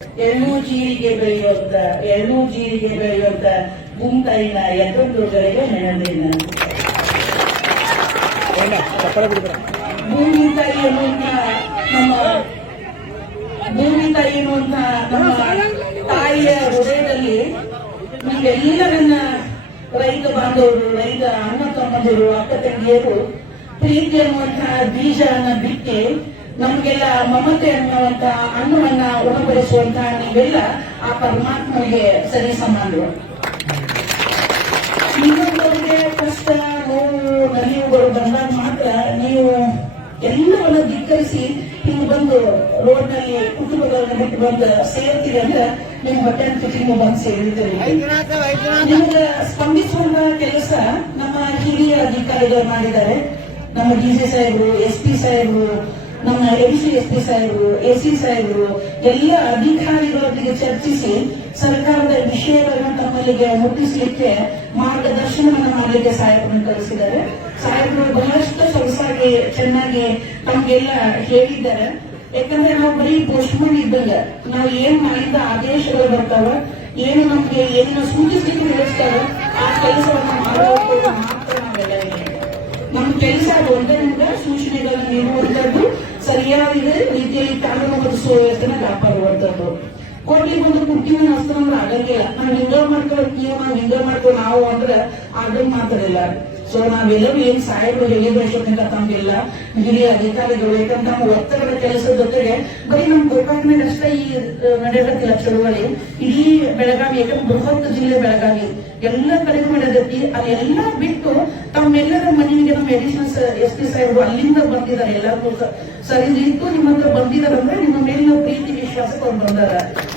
ಜೀರಿಗೆ ಬೆಳೆಯುವಂತ ಗುಂಟೈನ ಎದ್ದೊಂದುಗಳಿಗೆ ನೆನದಿನ ಭೂಮಿ ತಾಯಿ ಎನ್ನುವಂತ ನಮ್ಮ ತಾಯಿಯ ಹೃದಯದಲ್ಲಿ ನಮ್ಗೆಲ್ಲರನ್ನ ರೈತ ಬಾಂಧವರು, ರೈತ ಅಣ್ಣ ತಮ್ಮಂದಿರು, ಅಕ್ಕ ತಂಗಿಯರು ಪ್ರೀತಿ ಅನ್ನುವಂತಹ ಬೀಜವನ್ನ ಬಿಟ್ಟಿ ನಮ್ಗೆಲ್ಲ ಮಮತೆ ಅನ್ನುವಂತ ಅನ್ನವನ್ನ ಉಣಬಡಿಸುವಂತಹ ನೀವೆಲ್ಲ ಆ ಪರಮಾತ್ಮನಿಗೆ ಸರಿ ಸಮಾನರು. ಇನ್ನೊಂದವರಿಗೆ ಕಷ್ಟ, ನೋವು, ನಲಿವುಗಳು ಬಂದಾಗ ಮಾತ್ರ ನೀವು ಎಲ್ಲವನ್ನ ಧಿಕ್ಕರಿಸಿ ಹಿಂಗ್ ಬಂದು ರೋಡ್ ನಲ್ಲಿ ಕುಟುಂಬಗಳನ್ನ ಬಿಟ್ಟು ಬಂದು ಸೇರ್ತೀರಿ ಅಂದ್ರೆ ನಿಮ್ ಹೊಟ್ಟೆ ಕುಟುಂಬ ಬಂದು ಸೇರಿದ್ದೀರಿ. ನಿಮ್ಗೆ ಸ್ಪಂದಿಸುವಂತ ಕೆಲಸ ನಮ್ಮ ಹಿರಿಯ ಅಧಿಕಾರಿಗಳು ಮಾಡಿದ್ದಾರೆ. ನಮ್ಮ ಡಿಸಿ ಸಾಹೇಬರು, SP ಸಾಹೇಬರು, ನಮ್ಮ SP ಸಾಹೇಬರು, AC ಸಾಹೇಬರು ಎಲ್ಲ ಅಧಿಕಾರಿಗಳೊಂದಿಗೆ ಚರ್ಚಿಸಿ ಸರ್ಕಾರದ ವಿಷಯಗಳನ್ನು ತಮ್ಮಲ್ಲಿಗೆ ಮುಟ್ಟಿಸಲಿಕ್ಕೆ ಮಾರ್ಗದರ್ಶನವನ್ನು ಮಾಡಲಿಕ್ಕೆ ಸಾಹೇಬರನ್ನು ಕಳಿಸಿದ್ದಾರೆ. ಸಾಹೇಬರು ಬಹಳಷ್ಟು ಸೊಗಸಾಗಿ ಚೆನ್ನಾಗಿ ತಮಗೆಲ್ಲ ಹೇಳಿದ್ದಾರೆ. ಯಾಕಂದ್ರೆ ನಾವು ಬರೀ ಪೋಸ್ಟ್ಮನ್ ಇದ್ದಂಗ ನಾವು ಏನ್ ಮಾಡಿದ ಆದೇಶಗಳು ಬರ್ತಾವ, ಏನು ನಮ್ಗೆ ಏನೇನು ಸೂಚಿಸಲಿಕ್ಕೆ ನಡೆಸ್ತಾವ ಆ ಕೆಲಸವನ್ನು ಮಾಡೋದು ಮಾತ್ರ ನಾವೆಲ್ಲ. ನಮ್ಮ ಕೆಲಸ ಒಂದರಿಂದ ಸೂಚನೆಗಳನ್ನು ನೀಡುವಂತದ್ದು, ಸರಿಯಾದ ರೀತಿಯಲ್ಲಿ ಕಾನೂನುಬದ್ಧಿಸುವ ವ್ಯವಸ್ಥೆನ ಕಾಪಾಡುವಂತದ್ದು. ಕೋರ್ಟಿಗೆ ಒಂದು ಕುಟ್ಟಿನ ಅಸ್ತ್ರ ಆಗಂಗಿಲ್ಲ. ನಾವು ಹಿಂಗ ಮಾಡ್ಕೊ ನಾವು ಅಂದ್ರೆ ಅದನ್ನ ಮಾತಾಡಿಲ್ಲ. ಸೊ ನಾವೆಲ್ಲರೂ ಏನ್ ಸಾಹೇಬರು ಹೇಳಿದ ತಮ್ಗೆಲ್ಲ ಹಿರಿಯ ಅಧಿಕಾರಿಗಳು, ಯಾಕಂದ್ರೆ ನಮ್ಮ ಒತ್ತಡದ ಕೆಲಸದ ಜೊತೆಗೆ ಬರೀ ನಮ್ ಗೋಕಾಕ್ನಾಗ ಅಷ್ಟೇ ಈ ನಡೆಯತ್ತಿಲ್ಲ ಚಳುವಳಿ. ಇಡೀ ಬೆಳಗಾವಿ, ಯಾಕಂದ್ರೆ ಬೃಹತ್ ಜಿಲ್ಲೆ ಬೆಳಗಾವಿ ಎಲ್ಲ ಕಡೆಗೂ ನಡೆದೈತಿ. ಅದೆಲ್ಲ ಬಿಟ್ಟು ತಮ್ಮೆಲ್ಲರ ಮನೆಗೆ ನಮ್ಮ ಅಡಿಷನಲ್ SP ಸಾಹೇಬರು ಅಲ್ಲಿಂದ ಬಂದಿದ್ದಾರೆ. ಎಲ್ಲರಿಗೂ ಸರಿ ನಿಂತು ನಿಮ್ಮ ಹತ್ರ ಬಂದಿದ್ದಾರಂದ್ರೆ ನಿಮ್ಮ ಮೇಲಿನ ಪ್ರೀತಿ ವಿಶ್ವಾಸಕ್ಕೆ ಅವ್ರು ಬಂದಾರ.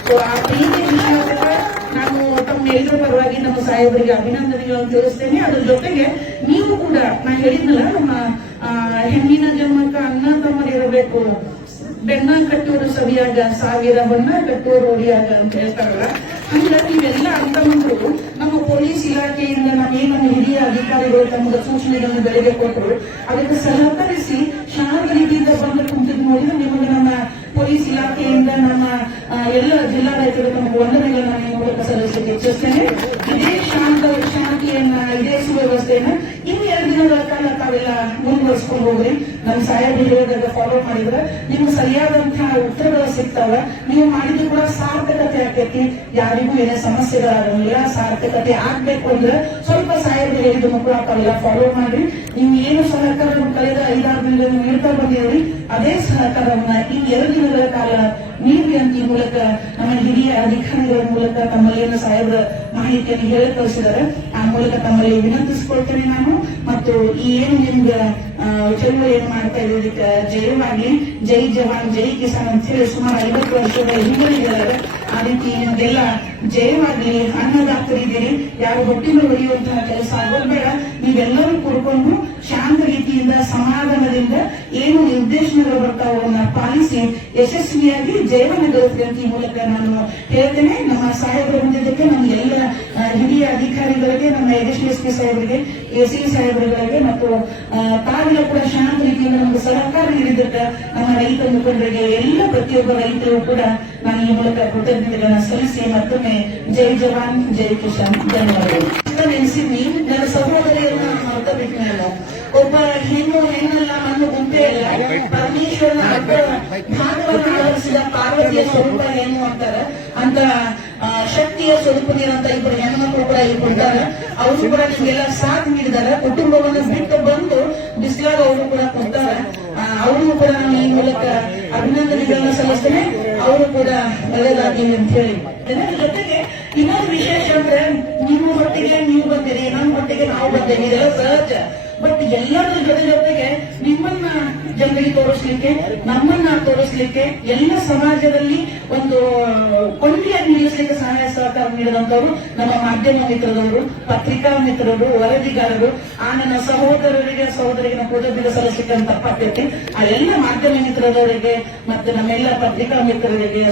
ಸೊ ಆ ಪ್ರೀತಿ ವಿಶ್ವಾಸಕ್ಕೆ ನಾನು ತಮ್ಮೆಲ್ಲರ ಪರವಾಗಿ ನಮ್ಮ ಸಾಹೇಬರಿಗೆ ಅಭಿನಂದನೆಗಳನ್ನು ತಿಳಿಸ್ತೇನೆ. ಅದ್ರ ಜೊತೆಗೆ ನೀವು ಕೂಡ ನಾ ಹೇಳಿದ್ನಲ್ಲ, ನಮ್ಮ ಹೆಣ್ಣಿನ ಜನ್ಮಕ್ಕ ಅಣ್ಣ ತಮ್ಮರಿರಬೇಕು, ಬೆನ್ನ ಕಟ್ಟೋರು ಸವಿಯಾಗ, ಸಾವಿರ ಬಣ್ಣ ಕಟ್ಟೋರು ಒಡಿಯಾಗ ಅಂತ ಹೇಳ್ತಾರಲ್ಲ. ಅಂದ್ರೆ ನೀವೆಲ್ಲ ಅರ್ಥಮಂತ್ರು ನಮ್ಮ ಪೊಲೀಸ್ ಇಲಾಖೆಯಿಂದ ನಾವೇನು ಹಿರಿಯ ಅಧಿಕಾರಿಗಳು ತಮ್ಮ ಸೂಚನೆಗಳನ್ನು ಬೆಳಗ್ಗೆ ಕೊಟ್ಟರು ಅದಕ್ಕೆ ಸಹಕರಿಸಿ ಶಾಂತ ರೀತಿಯಿಂದ ಬಂದು ಕುಂತಿದ್ದು ನೋಡಿದ್ರೆ ನಿಮಗೆ ನಮ್ಮ ಪೊಲೀಸ್ ಇಲಾಖೆಯಿಂದ ನಮ್ಮ ಎಲ್ಲ ಜಿಲ್ಲಾಡಳಿತರು ತಮ್ಮ ವಂದನೆಗಳನ್ನ ನಿಮ್ಮ ಮೂಲಕ ಸಲ್ಲಿಸಲಿಕ್ಕೆ ಇಚ್ಛಿಸ್ತೇನೆ. ಇದೇ ಶಾಂತಿಯನ್ನ, ಇದೇ ಸುವ್ಯವಸ್ಥೆಯನ್ನ ಇನ್ನು 2 ದಿನಗಳ ಕಾಲ ತಾವೆಲ್ಲ ಮುಂದುವರಿಸಿಕೊಂಡು ಹೋಗ್ರಿ. ನಮ್ಮ ಸಾಹೇಬರು ಹೇಳಿದಾಗ ಫಾಲೋ ಮಾಡಿದ್ರೆ ನಿಮ್ಗೆ ಸರಿಯಾದಂತಹ ಉತ್ತರಗಳು ಸಿಗ್ತಾವ. ನೀವು ಮಾಡಿದ್ದು ಕೂಡ ಸಾರ್ಥಕತೆ ಆಗ್ತೈತಿ. ಯಾರಿಗೂ ಏನೇ ಸಮಸ್ಯೆಗಳಾಗಂಗಿಲ್ಲ. ಸಾರ್ಥಕತೆ ಆಗ್ಬೇಕು ಅಂದ್ರೆ ಸ್ವಲ್ಪ ಸಾಹೇಬರು ಹೇಳಿದ ಮಕ್ಕಳು ತಾವೆಲ್ಲ ಫಾಲೋ ಮಾಡ್ರಿ. ನೀವು ಏನು ಸಹಕಾರ ಕಳೆದ 5-6 ದಿನದಲ್ಲಿ ನೀಡ್ತಾ ಬಂದಿದ್ರಿ ಅದೇ ಸಹಕಾರವನ್ನ ಇನ್ನು 2 ದಿನಗಳ ಕಾಲ ನೀಡಿ ಅಂತ ಈ ಮೂಲಕ ನಮ್ಮ ಹಿರಿಯ ಅಧಿಕಾರಿಗಳ ಮೂಲಕ ತಮ್ಮಲ್ಲಿ ಸಾಹೇಬರ ಮಾಹಿತಿಯನ್ನು ಹೇಳಿ ಕಳಿಸಿದ್ದಾರೆ. ಆ ಮೂಲಕ ತಮ್ಮಲ್ಲಿ ವಿನಂತಿಸಿಕೊಳ್ತೇನೆ ನಾನು. ಮತ್ತು ಈ ಏನು ನಿಮ್ಗೆ ಚಳುವಳಿ ಏನ್ ಮಾಡ್ತಾ ಇರೋದಕ್ಕೆ ಜಯವಾಗ್ಲಿ, ಜೈ ಜವಾನ್ ಜೈ ಕಿಸಾನ್ ಅಂತ ಹೇಳಿ ಸುಮಾರು 50 ವರ್ಷದ ಹಿಂಗಳಿದ್ದಾರೆ. ಆ ರೀತಿ ನಿಮ್ಗೆಲ್ಲ ಜಯವಾಗ್ಲಿ. ಅನ್ನದಾತರಿದ್ದೀರಿ, ಯಾರು ಹೊಟ್ಟಿನ ಹೊಡೆಯುವಂತಹ ಕೆಲಸ ಆಗೋದು ಬೇಡ. ನೀವೆಲ್ಲರೂ ಕೂಡ್ಕೊಂಡು ಶಾಂತ ರೀತಿಯಿಂದ ಸಮಾಧಾನದಿಂದ ಏನು ನಿರ್ದೇಶನಗಳು ಬರ್ತಾವನ್ನ ಪಾಲಿಸಿ ಯಶಸ್ವಿಯಾಗಿ ಜಯವನ್ನು ಗಳಿಸ್ರಿ ಅಂತ ಈ ಮೂಲಕ ನಾನು ಹೇಳ್ತೇನೆ. ನಮ್ಮ ಸಾಹೇಬರು ಬಂದಿದ್ದಕ್ಕೆ ನಮ್ಮ ಎಲ್ಲ ಹಿರಿಯ ಅಧಿಕಾರಿಗಳಿಗೆ, ನಮ್ಮ SP ಸಾಹೇಬರಿಗೆ, AC ಸಾಹೇಬರುಗಳಿಗೆ ಮತ್ತು ತಾವೆಲ್ಲ ಕೂಡ ಶಾಂತ ರೀತಿಯಿಂದ ನಮಗೆ ಸಹಕಾರ ನೀಡಿದ್ದಕ್ಕೆ ನಮ್ಮ ರೈತ ಮುಖಂಡರಿಗೆ, ಎಲ್ಲ ಪ್ರತಿಯೊಬ್ಬ ರೈತರು ಕೂಡ ನಾನು ಈ ಮೂಲಕ ಕೃತಜ್ಞತೆಗಳನ್ನ ಸಲ್ಲಿಸಿ ಮತ್ತೊಮ್ಮೆ ಜೈ ಜವಾನ್ ಜೈ ಕಿಸಾನ್ ಧನ್ಯವಾದಗಳು. ನೆನೆಸಿದ್ವಿ ನನ್ನ ಸಹೋದರಿಯನ್ನ ಮರ್ತ ಬಿಟ್ಟು ನಾನು ಒಬ್ಬ ಹೆಣ್ಣಲ್ಲ, ನನ್ನ ಗುಂಪೆ ಇಲ್ಲ, ಪರಮೇಶ್ವರನ ಭಾಗವನ್ನು ಆಧರಿಸಿದ ಪಾರ್ವತಿಯ ಸ್ವರೂಪ ಏನು ಅಂತಾರೆ ಅಂತ ಶಕ್ತಿಯ ಸ್ವರೂಪದಿರಂತ 2 ಹೆಣ್ಮಕ್ಳು ಕೂಡ ಇಲ್ಲಿ ಕೊಡ್ತಾರೆ. ಅವರು ಕೂಡ ನಿಮ್ಗೆಲ್ಲ ಸಾಥ್ ನೀಡಿದ್ದಾರೆ. ಕುಟುಂಬವನ್ನು ಬಿಟ್ಟು ಬಂದು ಬಿಸಿಲಾಗ ಅವರು ಕೂಡ ಕೊಡ್ತಾರೆ. ಅವರು ಕೂಡ ನಾನು ಈ ಮೂಲಕ ಅಭಿನಂದನೆಗಳನ್ನ ಸಲ್ಲಿಸ್ತೇನೆ. ಅವರು ಕೂಡ ಒಳ್ಳೆಯದಾಗಲಿ ಅಂತ ಹೇಳಿ. ಜೊತೆಗೆ ಇನ್ನೊಂದು ವಿಶೇಷ ಅಂದ್ರೆ ನಿಮ್ಮ ಹೊಟ್ಟಿಗೆ ನೀವು ಬಂದಿರಿ, ನಮ್ಮ ಹೊಟ್ಟಿಗೆ ನಾವು ಬಂದೇವಿ, ಇದೆಲ್ಲ ಸಹಜ. ಬಟ್ ಎಲ್ಲರ ಜೊತೆಗೆ ನಿಮ್ಮನ್ನ ಜನರಿಗೆ ತೋರಿಸ್ಲಿಕ್ಕೆ, ನಮ್ಮನ್ನ ತೋರಿಸ್ಲಿಕ್ಕೆ, ಎಲ್ಲ ಸಮಾಜದಲ್ಲಿ ಒಂದು ಕೊಂಡಿಯಾಗಿ ನಿಲ್ಲಿಸಲಿಕ್ಕೆ ಸಹಾಯ ಸಹಕಾರ ನೀಡಿದಂತವರು ನಮ್ಮ ಮಾಧ್ಯಮ ಮಿತ್ರದವರು, ಪತ್ರಿಕಾ ಮಿತ್ರರು, ವರದಿಗಾರರು. ಆ ನನ್ನ ಸಹೋದರಿಗೆ ನಾವು ಕೃತಜ್ಞತೆ ಸಲ್ಲಿಸಲಿಕ್ಕೆ ಅಂತ ತಪ್ಪಾಗ್ತೈತಿ. ಆ ಎಲ್ಲ ಮಾಧ್ಯಮ ಮಿತ್ರದವರಿಗೆ ಮತ್ತು ನಮ್ಮೆಲ್ಲ ಪತ್ರಿಕಾ ಮಿತ್ರರಿಗೆ,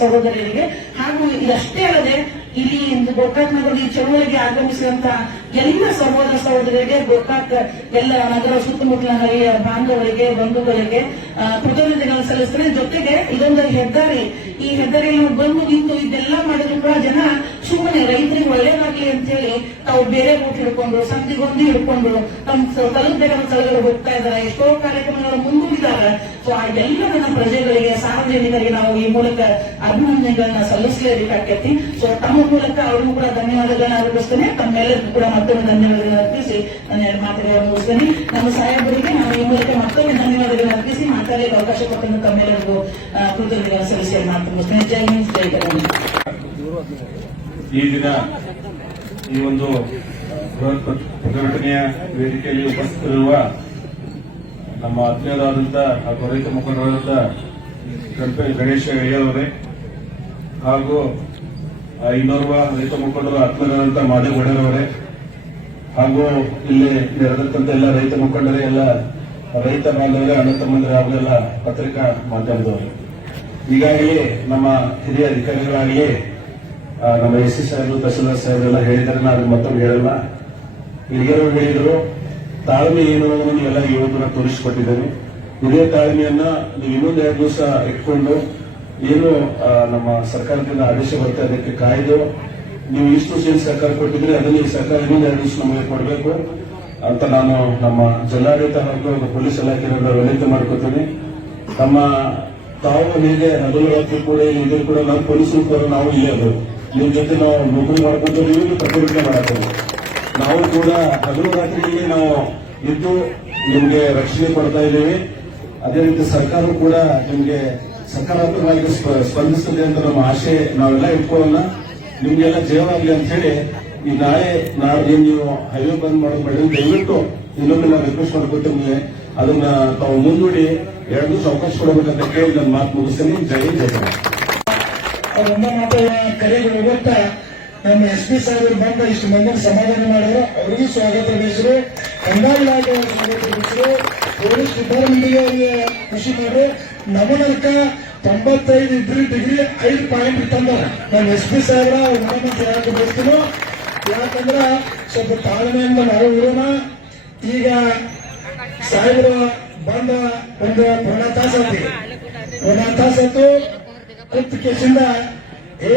ಸಹೋದರರಿಗೆ ಹಾಗೂ ಇದಷ್ಟೇ ಅಲ್ಲದೆ ಇಲ್ಲಿ ಗೋಕಾಕ್ನಗರದ ಚಳುವಳಿಗೆ ಆಗಮಿಸಿದಂತ ಎಲ್ಲ ಸಹೋದರರಿಗೆ, ಗೋಕಾಕ್ ಎಲ್ಲ ನಗರ ಸುತ್ತಮುತ್ತಲ ಹಳ್ಳಿಯ ಬಾಂಧವರಿಗೆ, ಬಂಧುಗಳಿಗೆ ಕೃತಜ್ಞತೆಗಳನ್ನು ಸಲ್ಲಿಸ್ತೇನೆ. ಜೊತೆಗೆ ಇದೊಂದು ಹೆದ್ದಾರಿ, ಈ ಹೆದರಿನ ಬಂದು ನಿಂತು ಇದೆಲ್ಲ ಮಾಡಿದ್ರು ಕೂಡ ಜನ ಸುಮ್ಮನೆ ರೈತರಿಗೆ ಒಳ್ಳೇದಾಗ್ಲಿ ಅಂತ ಹೇಳಿ ತಾವು ಬೇರೆ ರೂಟ್ ಹಿಡ್ಕೊಂಡು ಸಂಧಿಗೊಂದು ಹಿಡ್ಕೊಂಡು ತಮ್ಮ ತಲುಪಬೇಕಾದ ಸ್ಥಳಗಳು ಹೋಗ್ತಾ ಇದ್ದಾರೆ. ಎಷ್ಟೋ ಕಾರ್ಯಕ್ರಮಗಳು ಮುಂದೂಡಿದ್ದಾರೆ. ಸೊ ಆ ಎಲ್ಲ ಜನ ಪ್ರಜೆಗಳಿಗೆ ಸಾರ್ವಜನಿಕರಿಗೆ ನಾವು ಈ ಮೂಲಕ ಅಭಿನಂದನೆಗಳನ್ನ ಸಲ್ಲಿಸಲೇಬೇಕಾಗ್ತೈತಿ. ಸೊ ತಮ್ಮ ಮೂಲಕ ಅವ್ರಿಗೂ ಕೂಡ ಧನ್ಯವಾದಗಳನ್ನ ಅರ್ಪಿಸ್ತೇನೆ. ತಮ್ಮೆಲ್ಲರಿಗೂ ಕೂಡ ಮತ್ತೊಮ್ಮೆ ಧನ್ಯವಾದಗಳನ್ನ ಅರ್ಪಿಸಿ ನನ್ನ ಮಾತುಗಳನ್ನು ಮುಗಿಸ್ತೇನೆ. ನಮ್ಮ ಸಾಹೇಬರಿಗೆ ನಾವು ಈ ಮೂಲಕ ಮತ್ತೊಮ್ಮೆ ಧನ್ಯವಾದಗಳನ್ನ ಅರ್ಪಿಸಿ ಮಾತಾಡಲಿಕ್ಕೆ ಅವಕಾಶ ಕೊಟ್ಟಂತ ತಮ್ಮೆಲ್ಲರಿಗೂ ಕೃತಜ್ಞತೆಗಳನ್ನು ಸಲ್ಲಿಸಿ ಮಾತು ಮುಗಿಸ್ತೇನೆ. ಜೈ ಹಿಂದ್, ಜೈ ಕರ್ನಾಟಕ. ಈ ದಿನ ಈ ಒಂದು ಬೃಹತ್ ಪ್ರತಿಭಟನೆಯ ವೇದಿಕೆಯಲ್ಲಿ ಉಪಸ್ಥಿತರಿರುವ ನಮ್ಮ ಆತ್ಮೀಯರಾದಂಥ ಹಾಗೂ ರೈತ ಮುಖಂಡರಾದಂಥ ಗಣೇಶ ಅಯ್ಯರವರೇ ಹಾಗೂ ಇನ್ನೋರ್ವ ರೈತ ಮುಖಂಡರು ಆತ್ಮೀಯರಾದಂಥ ಮಾದೇವ್ ಗೌಡರವರೇ ಹಾಗೂ ಇಲ್ಲಿ ನೆರೆದಂತ ಎಲ್ಲ ರೈತ ಮುಖಂಡರೇ, ಎಲ್ಲ ರೈತ ಬಾಂಧವರೇ, ಅಣ್ಣ ತಮ್ಮಂದಿರೇ ಹಾಗೂ ಎಲ್ಲ ಪತ್ರಿಕಾ ಮಾಧ್ಯಮದವರು, ಈಗಾಗಲೇ ನಮ್ಮ ಹಿರಿಯ ಅಧಿಕಾರಿಗಳಾಗಲಿ ನಮ್ಮ ಎಸ್ ಸಿ ಸಾಹೇಬರು, ತಹಸೀಲ್ದಾರ್ ಸಾಹೇಬರೆಲ್ಲ ಹೇಳಿದರೆ ನಾನು ಮತ್ತೊಂದು ಹೇಳಲ್ಲ. ಹಿರಿಯರು ಹೇಳಿದ್ರು, ತಾಳ್ಮೆ ಏನು ಅನ್ನೋದನ್ನು ಎಲ್ಲ ಇವತ್ತು ತೋರಿಸಿಕೊಟ್ಟಿದ್ದೇನೆ. ಇದೇ ತಾಳ್ಮೆಯನ್ನ ನೀವು ಇನ್ನೊಂದು 2 ದಿವಸ ಇಟ್ಕೊಂಡು ಏನು ನಮ್ಮ ಸರ್ಕಾರದಿಂದ ಆದೇಶ ಬರುತ್ತೆ ಅದಕ್ಕೆ ಕಾಯ್ದು ನೀವು ಇಷ್ಟು ಸೇರಿ ಸರ್ಕಾರ ಕೊಟ್ಟಿದ್ರೆ ಅದನ್ನು ಈ ಸರ್ಕಾರ ಇನ್ನೊಂದು 2 ದಿವಸ ನಮಗೆ ಕೊಡಬೇಕು ಅಂತ ನಾನು ನಮ್ಮ ಜಿಲ್ಲಾಡಳಿತ ಹಾಗೂ ಪೊಲೀಸ್ ಇಲಾಖೆಯಿಂದ ವಿನಂತಿ ಮಾಡ್ಕೊತೀನಿ. ತಾವು ಹೇಗೆ ಹಗಲು ರಾತ್ರಿ ಕೂಡ ಇದ್ರು ಕೂಡ ನಾವು ಪೊಲೀಸರು ನಾವು ಇಲ್ಲೇ ಅದು ನಿಮ್ ಜೊತೆ ನಾವು ನೌಕರಿ ಮಾಡ್ಕೊಂಡು ನೀವು ಪ್ರತಿಭಟನೆ ಮಾಡತ್ತೇವೆ. ನಾವು ಕೂಡ ಹಗಲು ರಾತ್ರಿಗೆ ನಾವು ಇದ್ದು ನಿಮ್ಗೆ ರಕ್ಷಣೆ ಕೊಡ್ತಾ ಇದ್ದೇವೆ. ಅದೇ ರೀತಿ ಸರ್ಕಾರ ಕೂಡ ನಿಮ್ಗೆ ಸಕಾರಾತ್ಮಕವಾಗಿ ಸ್ಪಂದಿಸ್ತದೆ ಅಂತ ನಮ್ಮ ಆಶೆ ನಾವೆಲ್ಲ ಇಟ್ಕೊಳ್ಳೋಣ. ನಿಮ್ಗೆಲ್ಲ ಜಯವಾಗಲಿ ಅಂತ ಹೇಳಿ ಈ ನಾಳೆ ನೀವು ಹೈವೇ ಬಂದ್ ಮಾಡೋದು ಬೇಡ, ದಯವಿಟ್ಟು ಇನ್ನೊಮ್ಮೆ ನಾವು ರಿಕ್ವೆಸ್ಟ್ ಮಾಡ್ಕೊತೀನಿ, ಅದನ್ನ ತಾವು ಮುಂದೂಡಿ 2 ದಿವಸ ಅವಕಾಶ ಕೊಡಬೇಕಂತ ಕೇಳಿ ನನ್ನ ಮಾತು ಮುಗಿಸ್ತೀನಿ. ಜೈ ಕರ್ನಾಟಕ. ಒಂದೇ ಮಾತನ್ನ ಕರೆಗಳು ಹೋಗುತ್ತಾ ನಮ್ಮ ಎಸ್ ಪಿ ಸಾಹೇಬರು ಬಂದ ಇಷ್ಟು ಮಂದಿನ ಸಮಾಧಾನ ಮಾಡಿದ್ರು. ಅವರಿಗೂ ಸ್ವಾಗತ ಬಯಸರು, ಕಂದಾಯ ಇಲಾಖೆ ಸ್ವಾಗತ ಬಯಸರು, ಪೊಲೀಸ್ ಡಿಪಾರ್ಟ್ಮೆಂಟ್ಗೆ ಅವರಿಗೆ ಖುಷಿ ಮಾಡಿ. ನಮ್ಮನಲ್ಕ 95 ಡಿಗ್ರಿ 5 ಪಾಯಿಂಟ್ ತಂದಾರ. ನಮ್ಮ ಎಸ್ ಪಿ ಸಾಹೇಬರ ಉನ್ನತ ಯಾಕೆ ಬಯಸ್ತೀನಿ, ಯಾಕಂದ್ರ ಸ್ವಲ್ಪ ತಾಳ್ಮೆಯಿಂದ ನಾವು ಇರೋಣ. ಈಗ ಸಾಹೇಬರು ಬಂದ ಒಂದು 1 ತಾಸು ಕೂತು ಕೇಸಿಂದ